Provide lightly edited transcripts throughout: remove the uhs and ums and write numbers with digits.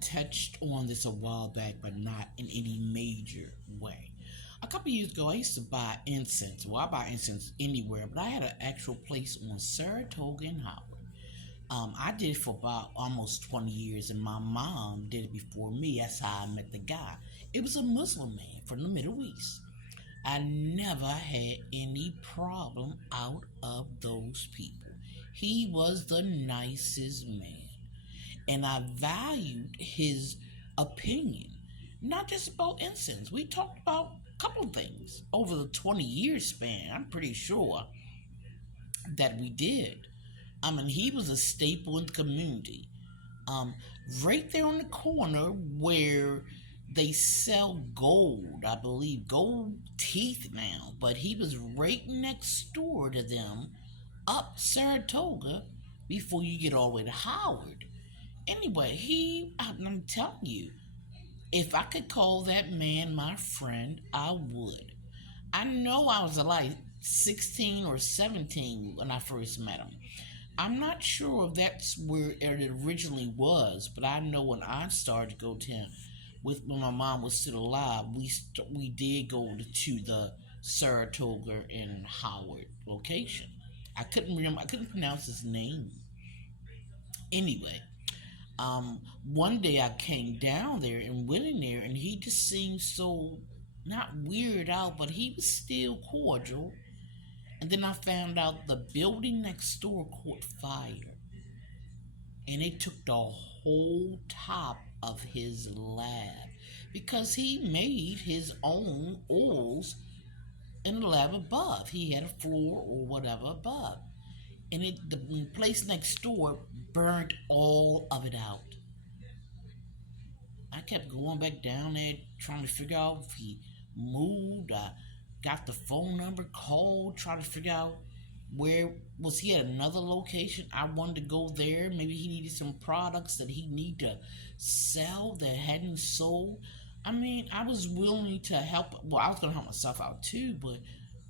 touched on this a while back, but not in any major way. A couple years ago, I used to buy incense. Well, I buy incense anywhere, but I had an actual place on Saratoga and Howard. I did it for about almost 20 years, and my mom did it before me. That's how I met the guy. It was a Muslim man from the Middle East. I never had any problem out of those people. He was the nicest man, and I valued his opinion, not just about incense. We talked about a couple of things over the 20-year span. I'm pretty sure that we did. I mean, he was a staple in the community. Um, right there on the corner where they sell gold, I believe, gold teeth now, but he was right next door to them up Saratoga before you get all the way to Howard. Anyway, I'm telling you, if I could call that man my friend, I would. I know I was like 16 or 17 when I first met him. I'm not sure if that's where it originally was, but I know when I started to go to him, when my mom was still alive, we did go to the Saratoga and Howard location. I couldn't remember. I couldn't pronounce his name. Anyway, one day I came down there and went in there, and he just seemed so not weird out, but he was still cordial. And then I found out the building next door caught fire, and it took the whole top of his lab because he made his own oils in the lab above. He had a floor or whatever above, and the place next door burned all of it out. I kept going back down there trying to figure out if he moved. I got the phone number, called, tried to figure out where was he at another location. I wanted to go there. Maybe he needed some products that he needed to sell that hadn't sold. I mean, I was willing to help. Well, I was going to help myself out too, but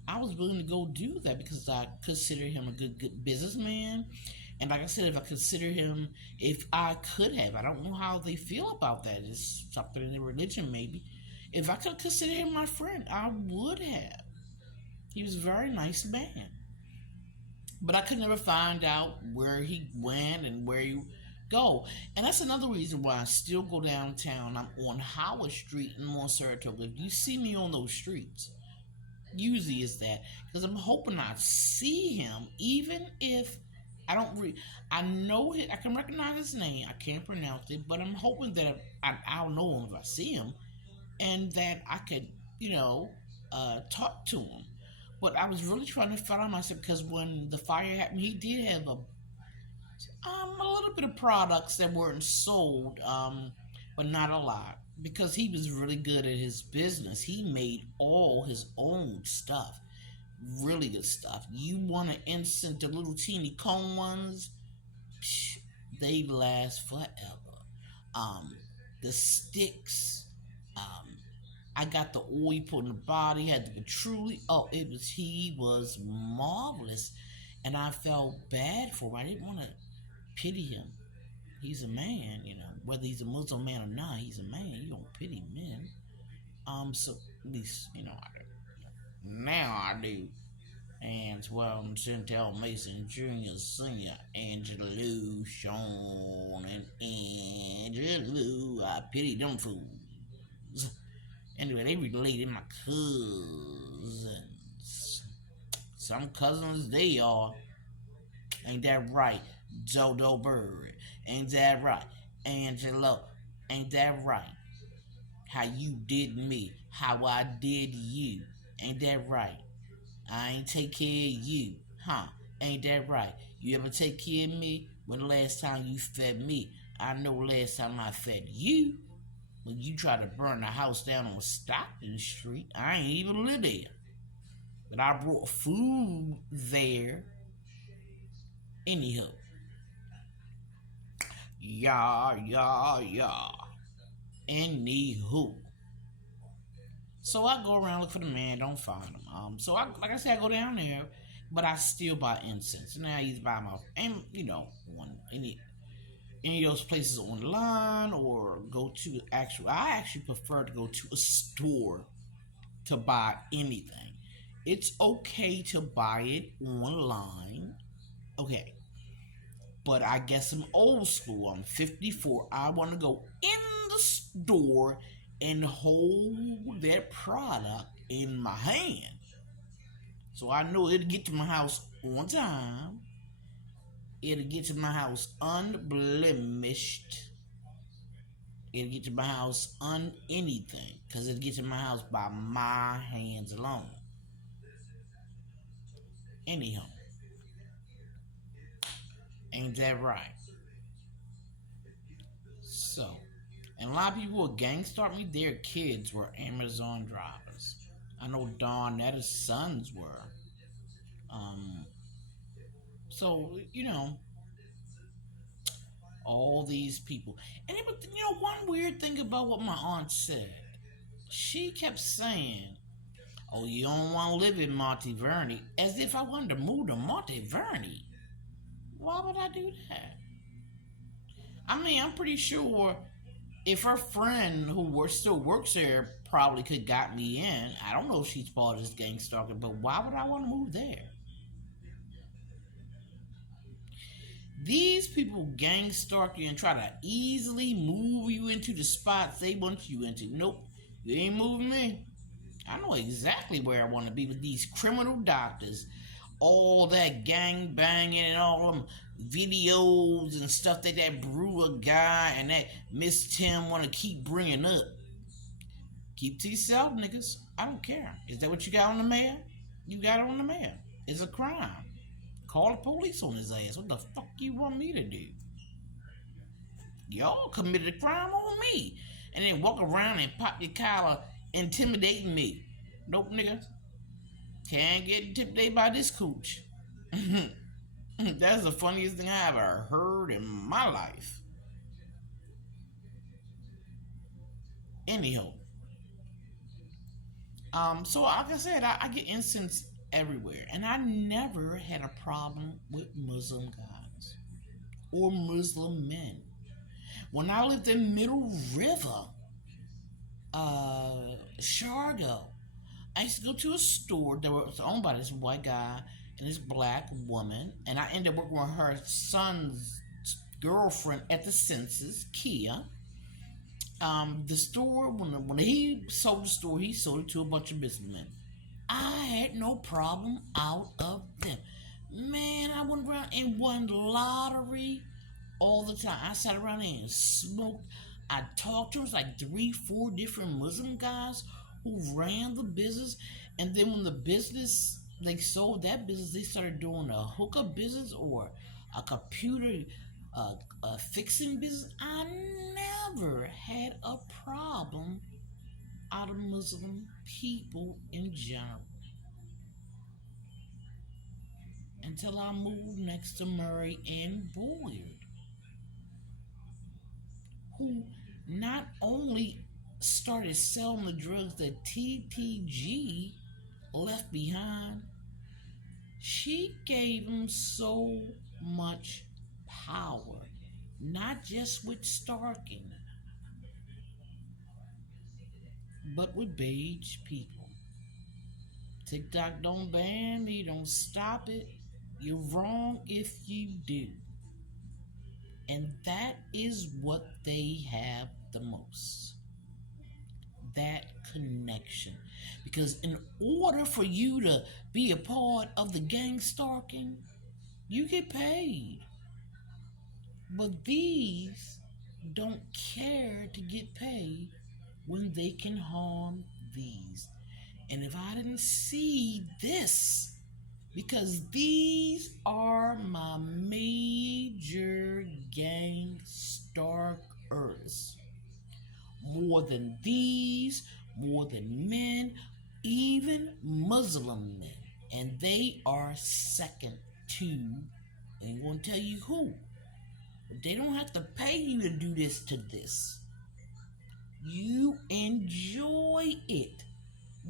I was willing to go do that because I consider him a good businessman. And like I said, if I consider him, if I could have, I don't know how they feel about that. It's something in their religion, maybe. If I could consider him my friend, I would have. He was a very nice man. But I could never find out where he went and where he go. And that's another reason why I still go downtown. I'm on Howard Street in North Saratoga. If you see me on those streets, usually it's that. Because I'm hoping I see him, even if I don't I know it. I can recognize his name. I can't pronounce it, but I'm hoping that I'll know him if I see him, and that I could, talk to him. But I was really trying to find out myself because when the fire happened, he did have a little bit of products that weren't sold, but not a lot because he was really good at his business. He made all his own stuff, really good stuff. You want to instant the little teeny cone ones? Psh, they last forever. The sticks. I got the oil you put in the body. Had the patchouli. Oh, he was marvelous, and I felt bad for him. I didn't want to pity him. He's a man, whether he's a Muslim man or not. He's a man. You don't pity men. So at least now I do. And 12 Centel Mason Jr., Senior, Angela Lou, Sean, and Angela Lou. I pity them fools. Anyway, they related my cousins. Some cousins they are. Ain't that right? Dodo Bird. Ain't that right? Angelo. Ain't that right? How you did me. How I did you. Ain't that right? I ain't take care of you. Huh? Ain't that right? You ever take care of me? When the last time you fed me? I know last time I fed you. When you tried to burn the house down on Stockton Street, I ain't even live there. But I brought food there. Anyhow. Yeah. Anywho. So I go around look for the man, don't find him. So like I said, I go down there, but I still buy incense. Now I use buy my, and one any of those places online or go to actual. I actually prefer to go to a store to buy anything. It's okay to buy it online. Okay. But I guess I'm old school. I'm 54. I want to go in the store and hold that product in my hand. So I know it'll get to my house on time. It'll get to my house unblemished. It'll get to my house anything. Because it'll get to my house by my hands alone. Anyhow. Ain't that right? So, and a lot of people with GANGSTALKED me, their kids were Amazon drivers. I know Dawnette's sons were. Um, so, all these people. And one weird thing about what my aunt said. She kept saying, "Oh, you don't want to live in Monte Verde," as if I wanted to move to Monte Verde. Why would I do that? I mean, I'm pretty sure if her friend who still works there probably could got me in. I don't know if she's part of this gang stalking, but why would I want to move there? These people gang stalk you and try to easily move you into the spots they want you into. Nope, you ain't moving me. I know exactly where I want to be with these criminal doctors. All that gang banging and all them videos and stuff that Brewer guy and that Miss Tim want to keep bringing up. Keep to yourself, niggas. I don't care. Is that what you got on the mayor? You got it on the mayor. It's a crime. Call the police on his ass. What the fuck you want me to do? Y'all committed a crime on me. And then walk around and pop your collar intimidating me. Nope, nigga. Can't get intimidated by this cooch. That's the funniest thing I ever heard in my life. Anyhow. So like I said, I get incense everywhere. And I never had a problem with Muslim guys or Muslim men. When I lived in Middle River, Shargo, I used to go to a store that was owned by this white guy and this black woman, and I ended up working with her son's girlfriend at the census, Kia. The store, when he sold the store, he sold it to a bunch of businessmen. I had no problem out of them. Man, I went around and won lottery all the time. I sat around there and smoked. I talked to like 3-4 different Muslim guys who ran the business, and then when the business they sold that business, they started doing a hookah business or a computer fixing business. I never had a problem out of Muslim people in general until I moved next to Murray and Boyd, who not only started selling the drugs that TTG left behind, she gave him so much power, not just with stalking, but with beige people. TikTok don't ban me, don't stop it. You're wrong if you do. And that is what they have the most. That connection. Because in order for you to be a part of the gang stalking, you get paid. But these don't care to get paid when they can harm these. And if I didn't see this, because these are my major gang stalkers. More than these, more than men, even Muslim men. And they are second to, I'm going to tell you who. They don't have to pay you to do this to this. You enjoy it.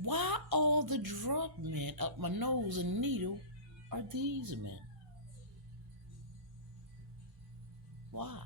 Why all the drug men up my nose and needle are these men? Why?